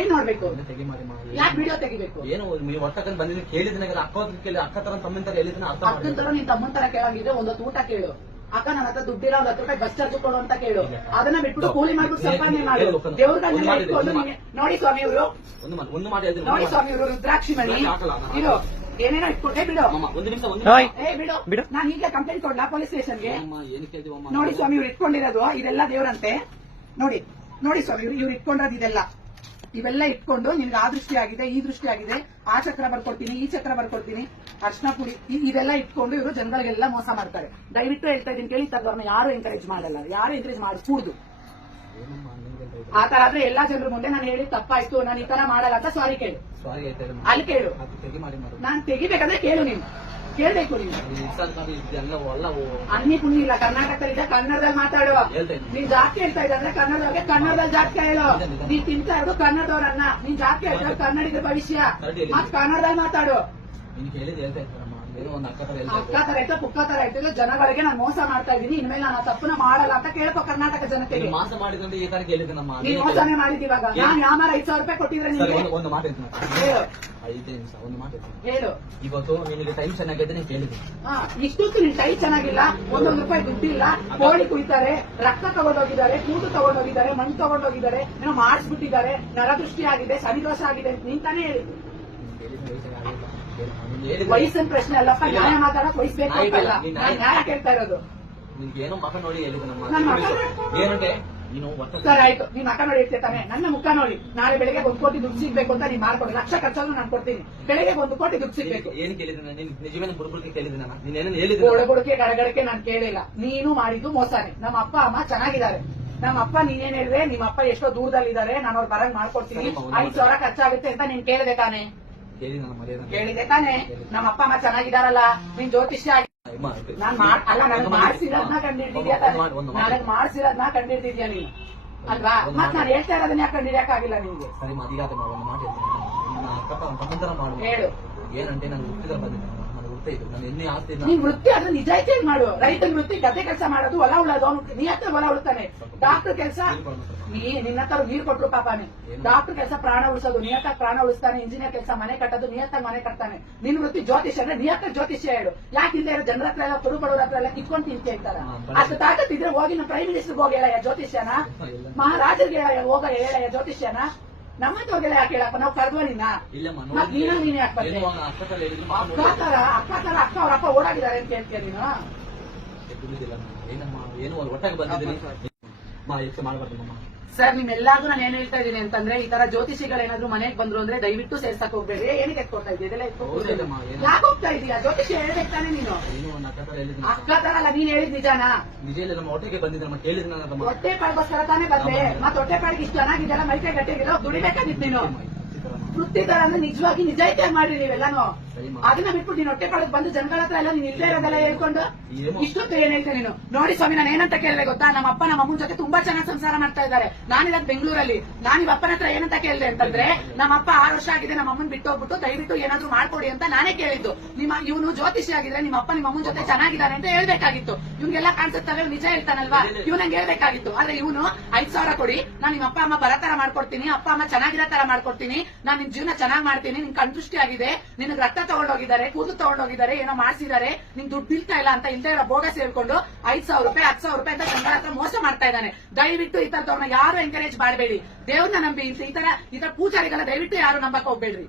ಏನ್ ನೋಡ್ಬೇಕು? ಯಾಕೆ ವಿಡಿಯೋ ತೆಗಿಬೇಕು? ಏನು ಒಟ್ಟಕ್ಕೆ ಬಂದಿದ್ದೀನಿ ಕೇಳಿದ್ರೆ ಅಕ್ಕ ತರ ತಮ್ಮನ ತರ ಹೇಳಿದ್ರೆ ಅಕ್ಕನ ತರ ನಿನ್ ತಮ್ಮನ ತರ ಕೇಳಂಗಿದ್ರೆ ಒಂದೊತ್ತು ಊಟ ಕೇಳು. ಅಕ್ಕ ನನ್ನ ಹತ್ರ ದುಡ್ಡಿಲ್ಲ, 10 ರೂಪಾಯಿ ಬಸ್ ಚಾರ್ಜ್ ಕೊಡು ಅಂತ ಕೇಳು. ಅದನ್ನ ಬಿಟ್ಬಿಟ್ಟು ಕೂಲಿ ಮಾಡ್ಬಿಟ್ಟು ಸಂಪಾದನೆ ಮಾಡು. ದೇವ್ರಗಳನ್ನೆಲ್ಲ ಇಟ್ಕೊಂಡು ನೋಡಿ ಸ್ವಾಮಿ ಇವರು, ನೋಡಿ ಸ್ವಾಮಿ ಇವರು ರುದ್ರಾಕ್ಷಿ ಮಣಿ ಇದು ಏನೇನೋ ಇಟ್ಕೊಂಡೆ ಬಿಡು. ಬಿಡು, ನಾನು ಈಗ ಕಂಪ್ಲೇಂಟ್ ಕೊಡ್ಲಾ ಪೊಲೀಸ್ ಸ್ಟೇಷನ್ಗೆ? ನೋಡಿ ಸ್ವಾಮಿ ಇವ್ರು ಇಟ್ಕೊಂಡಿರೋದು ಇದೆಲ್ಲ ದೇವ್ರಂತೆ. ನೋಡಿ ನೋಡಿ ಸ್ವಾಮಿ ಇವ್ರು ಇಟ್ಕೊಂಡಿರೋದು ಇದೆಲ್ಲ, ಇವೆಲ್ಲ ಇಟ್ಕೊಂಡು ನಿಮ್ಗೆ ಆ ದೃಷ್ಟಿ ಆಗಿದೆ, ಈ ದೃಷ್ಟಿ ಆಗಿದೆ, ಆ ಚಕ್ರ ಬರ್ಕೊಡ್ತೀನಿ, ಈ ಚಕ್ರ ಬರ್ಕೊಡ್ತೀನಿ, ಅರ್ಶನ ಪುಡಿ ಇದೆಲ್ಲ ಇಟ್ಕೊಂಡು ಇವರು ಜನಗಳಿಗೆಲ್ಲ ಮೋಸ ಮಾಡ್ತಾರೆ. ದಯವಿಟ್ಟು ಹೇಳ್ತಾ ಇದೀನಿ ಕೇಳಿ, ತರದವ್ರನ್ನ ಯಾರು ಎಂಕರೇಜ್ ಮಾಡಲ್ಲ, ಯಾರು ಎಂಕರೇಜ್ ಮಾಡಕೂಡ್ದು. ಆ ತರ ಆದ್ರೆ ಎಲ್ಲಾ ಜನರ ಮುಂದೆ ನಾನು ಹೇಳಿ ತಪ್ಪಾಯ್ತು, ನಾನು ಈ ತರ ಮಾಡಲ್ಲ ಅಂತ ಸಾರಿ ಕೇಳು. ಅಲ್ಲಿ ಕೇಳು, ನಾನ್ ತೆಗಿಬೇಕಂದ್ರೆ ಕೇಳು, ನೀನು ಕೇಳ್ಬೇಕು. ನೀನು ಅನ್ನಿ ಪುಣ್ಯ ಇಲ್ಲ, ಕರ್ನಾಟಕದಲ್ಲಿದ್ದ ಕನ್ನಡದಲ್ಲಿ ಮಾತಾಡು. ನೀನ್ ಜಾಸ್ತಿ ಹೇಳ್ತಾ ಇದ್ದಂದ್ರೆ ಕನ್ನಡದವ್ರಿಗೆ ಕನ್ನಡದಲ್ಲಿ ಜಾಸ್ತಿ ಹೇಳು. ನೀನ್ ತಿಂತಾ ಇರೋದು ಕನ್ನಡದವ್ರನ್ನ, ನೀನ್ ಜಾಸ್ತಿ ಹೇಳ್ತಾ ಕನ್ನಡಿಗರ ಭವಿಷ್ಯ, ಮತ್ ಕನ್ನಡದಲ್ಲಿ ಮಾತಾಡು. ಅಕ್ಕ ತರ ಆಯ್ತು, ಪುಕ್ಕ ತರ ಆಯ್ತು, ಜನಗಳಿಗೆ ನಾನು ಮೋಸ ಮಾಡ್ತಾ ಇದ್ದೀನಿ, ಇನ್ಮೇಲೆ ನಾನು ತಪ್ಪನ್ನ ಮಾಡಲ್ಲ ಅಂತ ಕೇಳ್ಕೊ ಕರ್ನಾಟಕ ಜನತೆಗೆ. ನೀನ್ ಮೋಸನೇ ಮಾಡಿದೀವಾಗ ನಾನು ಯಾಮಾರ 5,000 ರೂಪಾಯಿ ಕೊಟ್ಟಿದ್ರೆ ನಿಮ್ಗೆ ಹೇಳು. ಇವತ್ತು ನಿನಗೆ ಟೈಮ್ ಚೆನ್ನಾಗಿದೆ ನೀನು ಕೇಳಿದ್ದೀನಿ. ಇಷ್ಟೊತ್ತು ನಿನ್ ಟೈಮ್ ಚೆನ್ನಾಗಿಲ್ಲ, 1 ರೂಪಾಯಿ ದುಡ್ಡಿಲ್ಲ, ಕೋಳಿ ಕುಯ್ತಾರೆ, ರಕ್ತ ತಗೊಂಡೋಗಿದ್ದಾರೆ, ಕೂಟು ತಗೊಂಡೋಗಿದ್ದಾರೆ, ಮಣ್ಣು ತಗೊಂಡೋಗಿದ್ದಾರೆ, ಏನೋ ಮಾಡಿಸ್ಬಿಟ್ಟಿದ್ದಾರೆ, ನರದೃಷ್ಟಿ ಆಗಿದೆ, ಶನಿದೋಷ ಆಗಿದೆ ಅಂತ ನೀನ್ ತಾನೇ ಹೇಳಿದ್ರು. ವಯಸ್ಸಿನ ಪ್ರಶ್ನೆ ಅಲ್ಲಪ್ಪ, ನ್ಯಾಯ ಮಾತಾಡಕ್ ವಯಸ್ಬೇಕು ಅಂತಲ್ಲ, ನಾನು ನ್ಯಾಯ ಕೇಳ್ತಾ ಇರೋದು. ಏನೋ ಮಕ ನೋಡಿ ಏನಂటే ಸರ್ ಆಯ್ತು, ನೀನ್ ಮಕ ನೋಡಿ ಇರ್ತಾನೆ, ನನ್ನ ಮುಖ ನೋಡಿ ನಾಳೆ ಬೆಳಗ್ಗೆ 1 ಕೋಟಿ ದುಡ್ಡು ಸಿಗ್ಬೇಕು ಅಂತ ನೀನ್ ಮಾಡ್ಕೊಡಿ, ಲಕ್ಷ ಖರ್ಚಾದ್ರು ನಾನು ಕೊಡ್ತೀನಿ, ಬೆಳಗ್ಗೆ 1 ಕೋಟಿ ದುಡ್ಡು ಸಿಗ್ಬೇಕು. ಏನ್ ಕೇಳಿದ್ರೆ ನಿಜವೇನ ಬುಡುಬುಡುಕೆ ಕೇಳಿದ್ರೆ ಬುಡುಬುಡುಕೆ ಗಡಗಡಕ್ಕೆ ನಾನು ಕೇಳಿಲ್ಲ. ನೀನು ಮಾಡಿದ್ದು ಮೋಸನೆ. ನಮ್ಮ ಅಪ್ಪ ಅಮ್ಮ ಚೆನ್ನಾಗಿದ್ದಾರೆ. ನಮ್ಮ ಅಪ್ಪ ನೀನೇನ್ ಹೇಳಿದ್ರೆ, ನಿಮ್ಮ ಅಪ್ಪ ಎಷ್ಟೋ ದೂರದಲ್ಲಿದ್ದಾರೆ, ನಾನು ಅವ್ರ ಬರಂಗ್ ಮಾಡ್ಕೊಡ್ತೀನಿ, 5,000 ಖರ್ಚಾಗುತ್ತೆ ಅಂತ ನೀನ್ ಕೇಳಿದೆ ತಾನೆ? ಕೇಳಿದೆ ತಾನೆ? ನಮ್ಮ ಅಪ್ಪ ಅಮ್ಮ ಚೆನ್ನಾಗಿದಾರಲ್ಲ, ನೀನ್ ಜ್ಯೋತಿಷ್ಯ ಆಗಿ ನಾನ್ ಅಲ್ಲ, ನನಗ್ ಮಾಡ್ಸಿರೋದ್ನ ಕಂಡಿಡ್ದಿದ್ಯಾ ತಾನೆ? ನನಗ್ ಮಾಡ್ಸಿರೋದ್ನ ಕಂಡಿಡ್ದಿದ್ಯಾ ನೀನು ಅಲ್ವಾ? ಮತ್ ನಾನು ಹೇಳ್ತಾ ಇರೋದನ್ನ ಯಾಕೆ ಕಂಡಿಡಿಯಕ್ಕಾಗಿಲ್ಲ ನಿಮ್ಗೆ? ಹೇಳು. ಏನಂటే ನಾನು ಹುಟ್ಟಿದ್ರೆ ಬಂದಿದ್ದೆ, ನಾನು ಹುಟ್ಟ ಇದು ನಾನು ಎಣ್ಣೆ ಆಸ್ತಿ ನೀನ್ ವೃತ್ತಿ ಅದು ನಿಜಾಯ್ತಿ ಮಾಡು. ರೈತನ ವೃತ್ತಿ ಗದ್ದೆ ಕೆಲಸ ಮಾಡೋದು, ಹೊಲ ಉಳೋದು. ಅವ್ನು ನೀ ಹತ್ರ ಹೊಲ ಉಳ್ತಾನೆ. ಡಾಕ್ಟರ್ ಕೆಲಸ ನಿನ್ನ ಹತ್ರ ನೀರ್ ಕೊಟ್ರು ಪಾಪಾನೆ. ಡಾಕ್ಟರ್ ಕೆಲಸ ಪ್ರಾಣ ಉಳಿಸೋದು, ನಿಯತ್ತಾಗಿ ಪ್ರಾಣ ಉಳಿಸ್ತಾನೆ. ಇಂಜಿನಿಯರ್ ಕೆಲಸ ಮನೆ ಕಟ್ಟೋದು, ನಿಯತ್ತಾಗಿ ಮನೆ ಕಟ್ತಾನೆ. ನಿನ್ ವೃತ್ತಿ ಜ್ಯೋತಿಷ್ಯ ಅಂದ್ರೆ ನಿಯತ್ತ ಜ್ಯೋತಿಷ್ಯ ಹೇಳು. ಯಾಕಿಂದ ಜನರ ಹತ್ರ ಎಲ್ಲ ಕೊಡು ಬಡವ್ರ ಹತ್ರ ಎಲ್ಲ ಕಿತ್ಕೊಂಡು ತಿಂತಿ ಹೇಳ್ತಾರ. ಅಷ್ಟು ತಾಕತ್ತಿದ್ರೆ ಹೋಗಿ ನಮ್ಮ ಪ್ರೈಮ್ ಮಿನಿಸ್ಟರ್ ಹೋಗಿ ಹೇಳಯ್ಯ ಜ್ಯೋತಿಷ್ಯನ, ಮಹಾರಾಜರಿಗೆ ಹೋಗ ಹೇಳಯ್ಯ ಜ್ಯೋತಿಷ್ಯನ. ನಮ್ಮಂತವ್ರಿಗೆಲ್ಲ ಯಾಕೆ ಹೇಳಪ್ಪ, ನಾವು ಕರ್ದ್ವ ನಿನ್ನ? ನೀನೇ ಯಾಕೆ ಬಂದೆ? ಅಕ್ಕ ತರ ಅಕ್ಕ ಅವ್ರಪ್ಪ ಓಡಾಡಿದ್ದಾರೆ ಅಂತ ಹೇಳ್ತೀಯ ನೀನು? ಸರ್ ನಿಮ್ಮೆಲ್ಲಾರ್ಗು ನಾನು ಏನ್ ಹೇಳ್ತಾ ಇದೀನಿ ಅಂತಂದ್ರೆ, ಈ ತರ ಜ್ಯೋತಿಷಿಗಳೇನಾದ್ರು ಮನೆಗೆ ಬಂದ್ರು ಅಂದ್ರೆ ದಯವಿಟ್ಟು ಸೇರ್ಸಕ್ ಹೋಗ್ಬೇಡಿ. ಏನಕ್ಕೆ ಎತ್ಕೊಡ್ತಾ ಇದ್ದೀರಾ? ಯಾಕೆ ಹೋಗ್ತಾ ಇದೀಯಾ? ಜ್ಯೋತಿಷಿ ಹೇಳ್ಬೇಕು ತಾನೆ ನೀನು? ಅಕ್ಕ ತರ ಅಲ್ಲ, ನೀನ್ ಹೇಳಿದ್ ನಿಜಾನಾ? ಹೊಟ್ಟೆ ಪಾಡ್ಗೋಸ್ಕರ ತಾನೇ ಬಂದೆ. ಮತ್ ಹೊಟ್ಟೆ ಪಾಡಿಗೆ ಇಷ್ಟು ಚೆನ್ನಾಗಿದ್ದಲ್ಲ, ಮೈಕೈ ಗಟ್ಟಿಗಿಲ್ಲ, ದುಡಿಬೇಕಾಗಿತ್ತು ನೀನು. ವೃತ್ತಿ ತರ ಅಂದ್ರೆ ನಿಜವಾಗಿ ನಿಜಾಯ್ತಿಯಾಗಿ ಮಾಡ್ರಿ ನೀವೆಲ್ಲಾನು. ಅದನ್ನ ಬಿಟ್ಬಿಟ್ಟು ನೀನ್ ಹೊಟ್ಟೆ ಪಾಡಕ್ ಬಂದು ಜನಗಳ ಹತ್ರ ಎಲ್ಲ ನೀನ್ ಇಲ್ಲೇ ಇರೋದೆಲ್ಲ ಹೇಳ್ಕೊಂಡು ಇಷ್ಟೊತ್ತು ಏನ್ ಹೇಳ್ತೇನೆ ನೀನು? ನೋಡಿ ಸ್ವಾಮಿ, ನಾನು ಏನಂತ ಕೇಳಿದೆ ಗೊತ್ತಾ? ನಮ್ಮ ಅಪ್ಪ ನಮ್ಮ ಅಮ್ಮನ ಜೊತೆ ತುಂಬಾ ಚೆನ್ನಾಗಿ ಸಂಸಾರ ಮಾಡ್ತಾ ಇದ್ದಾರೆ. ನಾನಿರೋದು ಬೆಂಗಳೂರಲ್ಲಿ. ನಾನು ಈ ಅಪ್ಪನ ಹತ್ರ ಏನಂತ ಕೇಳಿದೆ ಅಂತಂದ್ರೆ, ನಮ್ಮ ಅಪ್ಪ 6 ವರ್ಷ ಆಗಿದೆ, ನಮ್ಮ ಅಮ್ಮನ್ ಬಿಟ್ಟು ಹೋಗ್ಬಿಟ್ಟು ದಯವಿಟ್ಟು ಏನಾದ್ರು ಮಾಡ್ಕೊಡಿ ಅಂತ ನಾನೇ ಕೇಳಿದ್ದು. ಇವನು ಜ್ಯೋತಿಷಿ ಆಗಿದ್ರೆ ನಿಮ್ಮ ಅಪ್ಪ ನಿಮ್ಮ ಅಮ್ಮನ ಜೊತೆ ಚೆನ್ನಾಗಿದ್ದಾರೆ ಅಂತ ಹೇಳ್ಬೇಕಾಗಿತ್ತು. ಇವ್ನಿಗೆಲ್ಲ ಕಾಣಿಸುತ್ತವೆ, ನಿಜ ಹೇಳ್ತಾನಲ್ವಾ? ಇವ್ನಂಗೆ ಹೇಳ್ಬೇಕಾಗಿತ್ತು. ಆದ್ರೆ ಇವನು 5,000 ಕೊಡಿ, ನಾನು ನಿಮ್ಮ ಅಪ್ಪ ಅಮ್ಮ ಬರೋ ತರ ಮಾಡ್ಕೊಡ್ತೀನಿ, ಅಪ್ಪ ಅಮ್ಮ ಚೆನ್ನಾಗಿರೋ ತರ ಮಾಡ್ಕೊಡ್ತೀನಿ, ನಾನು ನಿನ್ ಜೀವನ ಚೆನ್ನಾಗಿ ಮಾಡ್ತೀನಿ, ನಿನ್ ಕಣ್ದೃಷ್ಟಿ ಆಗಿದೆ, ನಿನಗೆ ರಕ್ತ ತಗೊಂಡೋಗಿದ್ದಾರೆ, ಕೂದಲು ತಗೊಂಡೋಗಿದ್ದಾರೆ, ಏನೋ ಮಾಡ್ಸಿದ್ದಾರೆ, ನಿನ್ ದುಡ್ಡು ಬೀಳ್ತಾ ಇಲ್ಲ ಅಂತ ಇಲ್ದೇ ಇರೋ ಬೋಗ ಸೇರ್ಕೊಂಡು 5,000 ರೂಪಾಯಿ 10,000 ರೂಪಾಯಿ ಅಂತ ಜನಗಳ ಹತ್ರ ಮೋಸ ಮಾಡ್ತಾ ಇದ್ದಾನೆ. ದಯವಿಟ್ಟು ಈ ತರದವ್ರನ್ನ ಯಾರು ಎಂಕರೇಜ್ ಮಾಡಬೇಡಿ. ದೇವ್ರನ್ನ ನಂಬಿ. ಈ ತರ ಪೂಜಾರಿಗಳ ದಯವಿಟ್ಟು ಯಾರು ನಂಬಕ್ ಹೋಗ್ಬೇಡ್ರಿ.